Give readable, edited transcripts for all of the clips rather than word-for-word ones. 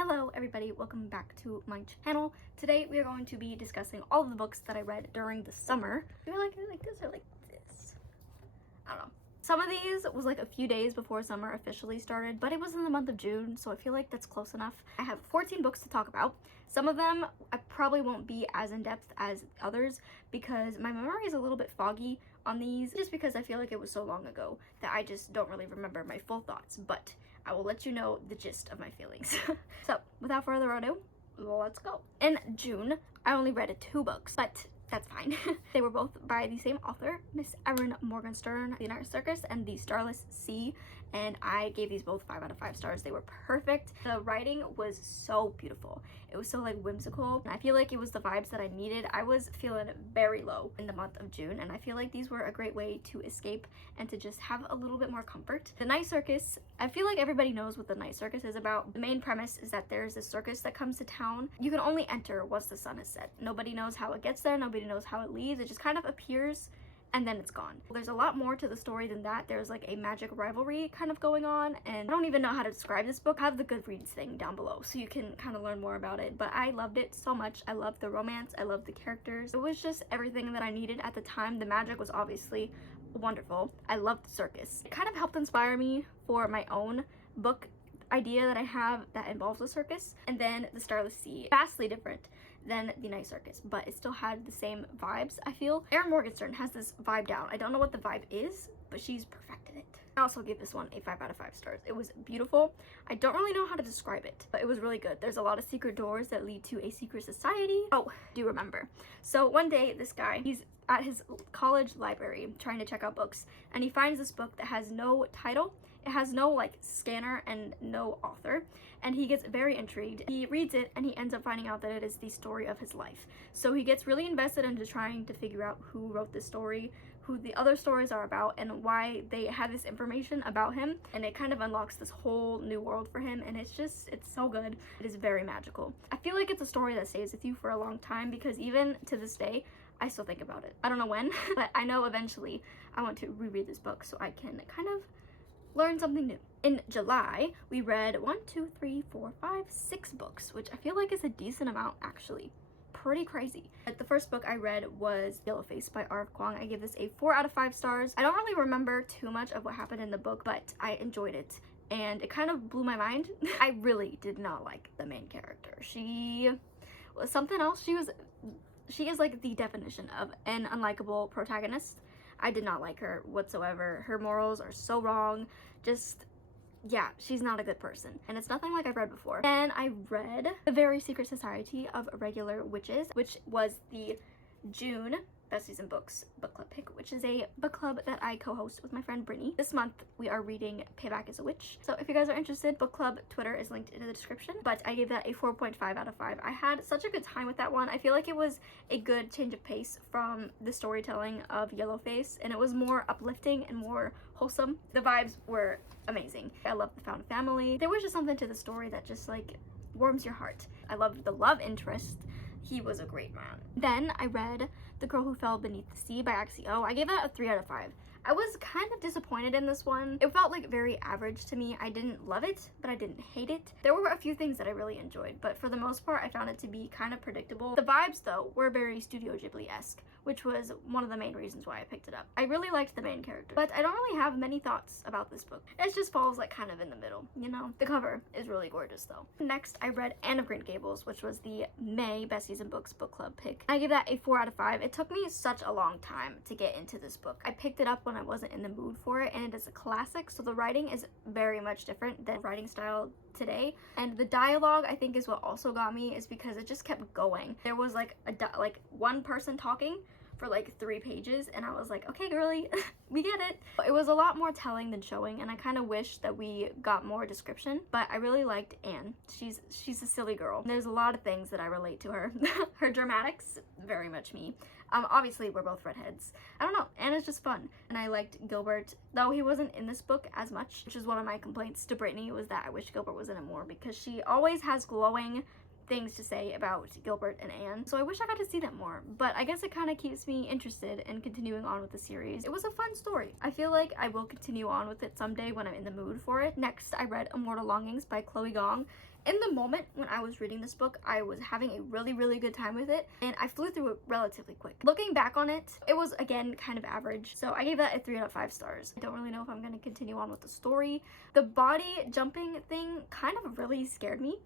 Hello everybody, welcome back to my channel. Today we are going to be discussing all of the books that I read during the summer. Do you like it like this or like this? I don't know. Some of these was like a few days before summer officially started, but it was in the month of June, so I feel like that's close enough. I have 14 books to talk about. Some of them I probably won't be as in-depth as others because my memory is a little bit foggy on these, just because I feel like it was so long ago that I just don't really remember my full thoughts, but I will let you know the gist of my feelings. So without further ado, let's go. In June, I only read 2 books, but that's fine. They were both by the same author, Miss Erin Morgenstern, The Night Circus and The Starless Sea, and I gave these both 5 out of 5 stars. They were perfect. The writing was so beautiful. It was so like whimsical, and I feel like it was the vibes that I needed. I was feeling very low in the month of June, and I feel like these were a great way to escape and to just have a little bit more comfort. The Night Circus, I feel like everybody knows what the Night Circus is about. The main premise is that there's a circus that comes to town. You can only enter once the sun is set. Nobody knows how it gets there, nobody knows how it leaves. It just kind of appears and then it's gone. There's a lot more to the story than that. There's like a magic rivalry kind of going on, and I don't even know how to describe this book. I have the Goodreads thing down below so you can kind of learn more about it, but I loved it so much. I loved the romance, I loved the characters. It was just everything that I needed at the time. The magic was obviously wonderful. I loved the circus. It kind of helped inspire me for my own book idea that I have that involves a circus. And then The Starless Sea, vastly different than The Night Circus, but it still had the same vibes, I feel. Erin Morgenstern has this vibe down. I don't know what the vibe is, but she's perfected it. I also give this one a 5 out of 5 stars. It was beautiful. I don't really know how to describe it, but it was really good. There's a lot of secret doors that lead to a secret society. Oh, do remember. So one day, this guy, he's at his college library trying to check out books, and he finds this book that has no title. It has no like scanner and no author, and he gets very intrigued. He reads it and he ends up finding out that it is the story of his life. So he gets really invested into trying to figure out who wrote this story, who the other stories are about, and why they have this information about him, and it kind of unlocks this whole new world for him, and it's so good. It is very magical. I feel like it's a story that stays with you for a long time because even to this day I still think about it. I don't know when, but I know eventually I want to reread this book so I can kind of learn something new. In July, we read 6 books, which I feel like is a decent amount actually. Pretty crazy. But the first book I read was Yellowface by Kuang. I give this a 4 out of 5 stars. I don't really remember too much of what happened in the book, but I enjoyed it and it kind of blew my mind. I really did not like the main character. She was something else. She is like the definition of an unlikable protagonist. I did not like her whatsoever. Her morals are so wrong. Just, yeah, she's not a good person. And it's nothing like I've read before. Then I read The Very Secret Society of Irregular Witches, which was the June Besties in Books book club pick, which is a book club that I co-host with my friend Brittany. This month we are reading Payback as a Witch. So if you guys are interested, book club Twitter is linked in the description, but I gave that a 4.5 out of 5. I had such a good time with that one. I feel like it was a good change of pace from the storytelling of Yellowface, and it was more uplifting and more wholesome. The vibes were amazing. I loved the found family. There was just something to the story that just like warms your heart. I loved the love interest. He was a great man. Then I read The Girl Who Fell Beneath the Sea by Axie. I gave that a 3 out of 5. I was kind of disappointed in this one. It felt like very average to me. I didn't love it, but I didn't hate it. There were a few things that I really enjoyed, but for the most part, I found it to be kind of predictable. The vibes, though, were very Studio Ghibli-esque, which was one of the main reasons why I picked it up. I really liked the main character, but I don't really have many thoughts about this book. It just falls like kind of in the middle, you know? The cover is really gorgeous, though. Next, I read Anne of Green Gables, which was the May Besties in Books book club pick. I gave that a 4 out of 5. It took me such a long time to get into this book. I picked it up when I wasn't in the mood for it, and it is a classic, so the writing is very much different than writing style today, and the dialogue I think is what also got me, is because it just kept going. There was like one person talking for like 3 pages, and I was like, okay girly, we get it. It was a lot more telling than showing, and I kind of wish that we got more description, but I really liked Anne. She's a silly girl. There's a lot of things that I relate to her. Her dramatics, very much me. Obviously we're both redheads. I don't know, Anne is just fun. And I liked Gilbert, though he wasn't in this book as much, which is one of my complaints to Brittany, was that I wish Gilbert was in it more, because she always has glowing things to say about Gilbert and Anne, so I wish I got to see them more, but I guess it kind of keeps me interested in continuing on with the series. It was a fun story. I feel like I will continue on with it someday when I'm in the mood for it. Next, I read Immortal Longings by Chloe Gong. In the moment when I was reading this book, I was having a really good time with it, and I flew through it relatively quick. Looking back on it, it was again kind of average, so I gave that a 3 out of 5 stars. I don't really know if I'm going to continue on with the story. The body jumping thing kind of really scared me.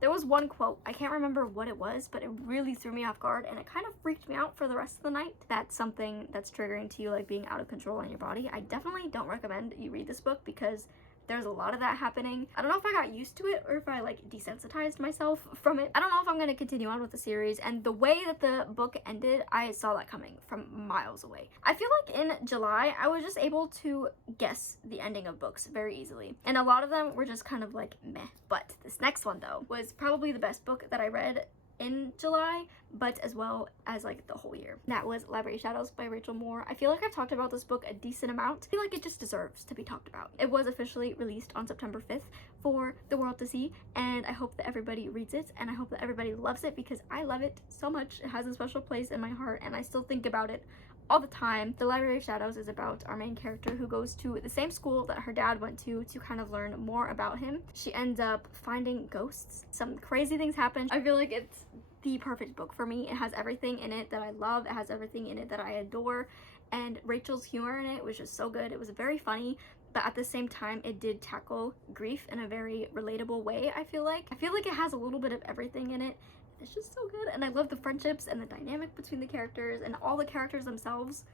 There was one quote, I can't remember what it was, but it really threw me off guard, and it kind of freaked me out for the rest of the night. That's something that's triggering to you, like being out of control in your body. I definitely don't recommend you read this book because there's a lot of that happening. I don't know if I got used to it or if I like desensitized myself from it. I don't know if I'm going to continue on with the series, and the way that the book ended, I saw that coming from miles away. I feel like in July, I was just able to guess the ending of books very easily, and a lot of them were just kind of like meh. But this next one though was probably the best book that I read in July, but as well as like the whole year. That was Library Shadows by Rachel Moore. I feel like I've talked about this book a decent amount. I feel like it just deserves to be talked about. It was officially released on September 5th for the world to see, and I hope that everybody reads it, and I hope that everybody loves it because I love it so much. It has a special place in my heart, and I still think about it all the time. The Library of Shadows is about our main character who goes to the same school that her dad went to kind of learn more about him. She ends up finding ghosts. Some crazy things happen. I feel like it's the perfect book for me. It has everything in it that I love. It has everything in it that I adore. And Rachel's humor in it was just so good. It was very funny, but at the same time, it did tackle grief in a very relatable way, I feel like. I feel like it has a little bit of everything in it. It's just so good, and I love the friendships and the dynamic between the characters and all the characters themselves.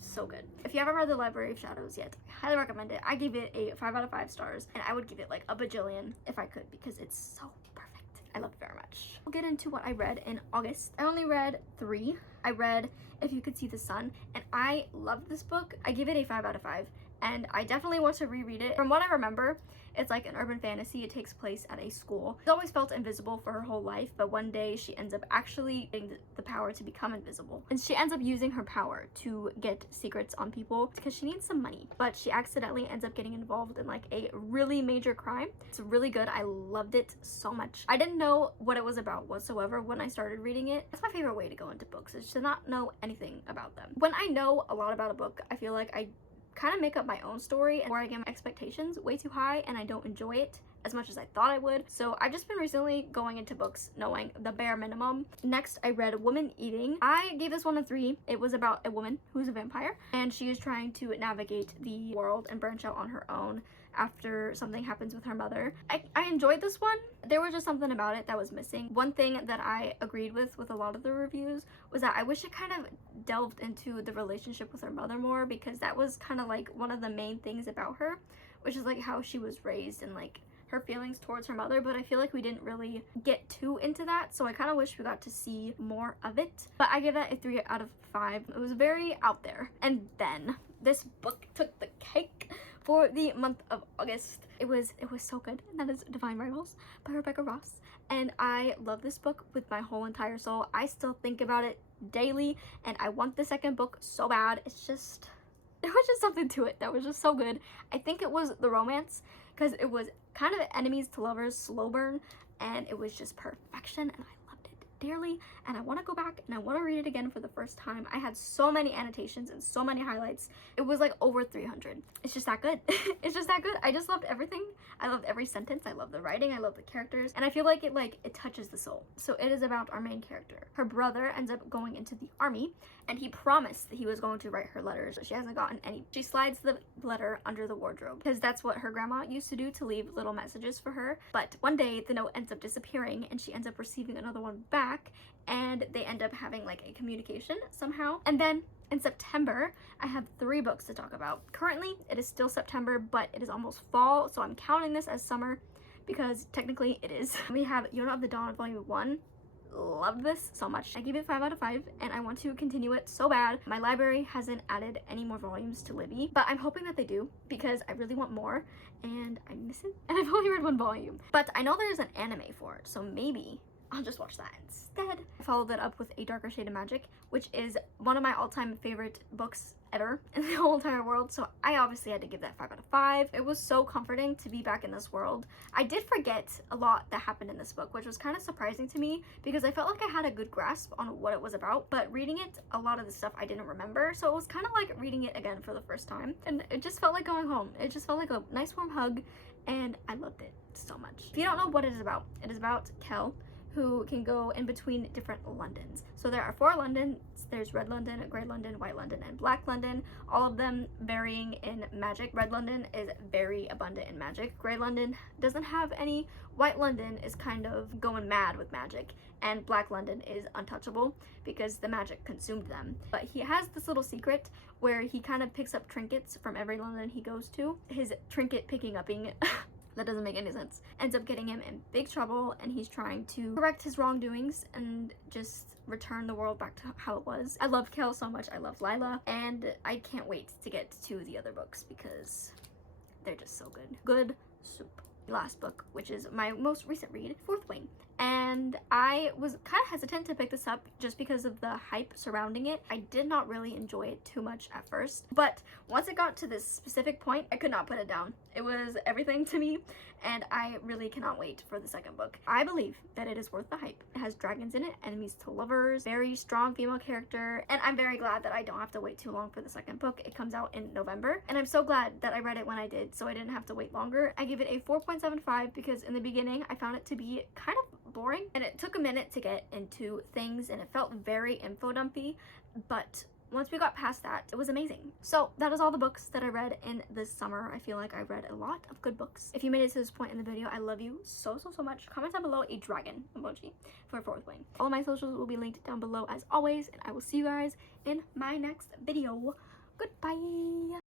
So good. If you haven't read The Library of Shadows yet, I highly recommend it. I gave it a 5 out of 5 stars, and I would give it like a bajillion if I could because it's so perfect. I love it very much. We'll get into what I read in August. I only read 3. I read If You Could See the Sun, and I loved this book. I give it a 5 out of 5, and I definitely want to reread it. From what I remember, it's like an urban fantasy. It takes place at a school. She's always felt invisible for her whole life, but one day she ends up actually getting the power to become invisible. And she ends up using her power to get secrets on people because she needs some money. But she accidentally ends up getting involved in like a really major crime. It's really good. I loved it so much. I didn't know what it was about whatsoever when I started reading it. That's my favorite way to go into books, is to not know anything about them. When I know a lot about a book, I feel like I kind of make up my own story where I get my expectations way too high and I don't enjoy it as much as I thought I would. So I've just been recently going into books knowing the bare minimum. Next, I read Woman Eating. I gave this one a 3. It was about a woman who's a vampire, and she is trying to navigate the world and branch out on her own after something happens with her mother. I enjoyed this one. There was just something about it that was missing. One thing that I agreed with a lot of the reviews was that I wish it kind of delved into the relationship with her mother more, because that was kind of like one of the main things about her, which is like how she was raised and like her feelings towards her mother, but I feel like we didn't really get too into that, so I kind of wish we got to see more of it. But I give that a 3 out of 5. It was very out there. And then this book took the cake for the month of August. It was so good, and that is Divine Rivals by Rebecca Ross, and I love this book with my whole entire soul. I still think about it daily, and I want the second book so bad. There was just something to it that was just so good. I think it was the romance, because it was kind of enemies to lovers, slow burn, and it was just perfection, and I loved it dearly, and I want to go back and I want to read it again for the first time. I had so many annotations and so many highlights. It was like over 300. It's just that good. It's just that good. I just loved everything. I loved every sentence. I love the writing. I love the characters, and I feel like it touches the soul. So it is about our main character. Her brother ends up going into the army, and he promised that he was going to write her letters, but she hasn't gotten any. She slides the letter under the wardrobe because that's what her grandma used to do, to leave little messages for her. But one day the note ends up disappearing, and she ends up receiving another one back, and they end up having like a communication somehow. And then in September, I have 3 books to talk about. Currently, it is still September, but it is almost fall, so I'm counting this as summer because technically it is. We have Yona of the Dawn Volume 1. Love this so much. I gave it 5 out of 5, and I want to continue it so bad. My library hasn't added any more volumes to Libby, but I'm hoping that they do because I really want more, and I miss it, and I've only read 1 volume. But I know there's an anime for it, so maybe I'll just watch that instead. I followed that up with A Darker Shade of Magic, which is one of my all-time favorite books ever in the whole entire world, so I obviously had to give that 5 out of 5. It was so comforting to be back in this world. I did forget a lot that happened in this book, which was kind of surprising to me because I felt like I had a good grasp on what it was about, but reading it, a lot of the stuff I didn't remember, so it was kind of like reading it again for the first time, and it just felt like going home. It just felt like a nice warm hug, and I loved it so much. If you don't know what it is about Kel, who can go in between different Londons. So there are 4 Londons. There's Red London, Grey London, White London, and Black London, all of them varying in magic. Red London is very abundant in magic. Grey London doesn't have any. White London is kind of going mad with magic, and Black London is untouchable because the magic consumed them. But he has this little secret where he kind of picks up trinkets from every London he goes to. His trinket picking upping that doesn't make any sense, ends up getting him in big trouble, and he's trying to correct his wrongdoings and just return the world back to how it was. I love Kel so much. I love Lila, and I can't wait to get to the other books because they're just so good. Good soup. Last book, which is my most recent read, Fourth Wing. And I was kind of hesitant to pick this up just because of the hype surrounding it. I did not really enjoy it too much at first, but once it got to this specific point, I could not put it down. It was everything to me, and I really cannot wait for the second book. I believe that it is worth the hype. It has dragons in it, enemies to lovers, very strong female character, and I'm very glad that I don't have to wait too long for the second book. It comes out in November, and I'm so glad that I read it when I did, so I didn't have to wait longer. I give it a 4.75 because in the beginning, I found it to be kind of boring, and it took a minute to get into things, and it felt very info dumpy, but once we got past that, it was amazing. So that is all the books that I read in this summer. I feel like I read a lot of good books. If you made it to this point in the video, I love you so much. Comment down below a dragon emoji for Fourth Wing. All of my socials will be linked down below as always, and I will see you guys in my next video. Goodbye.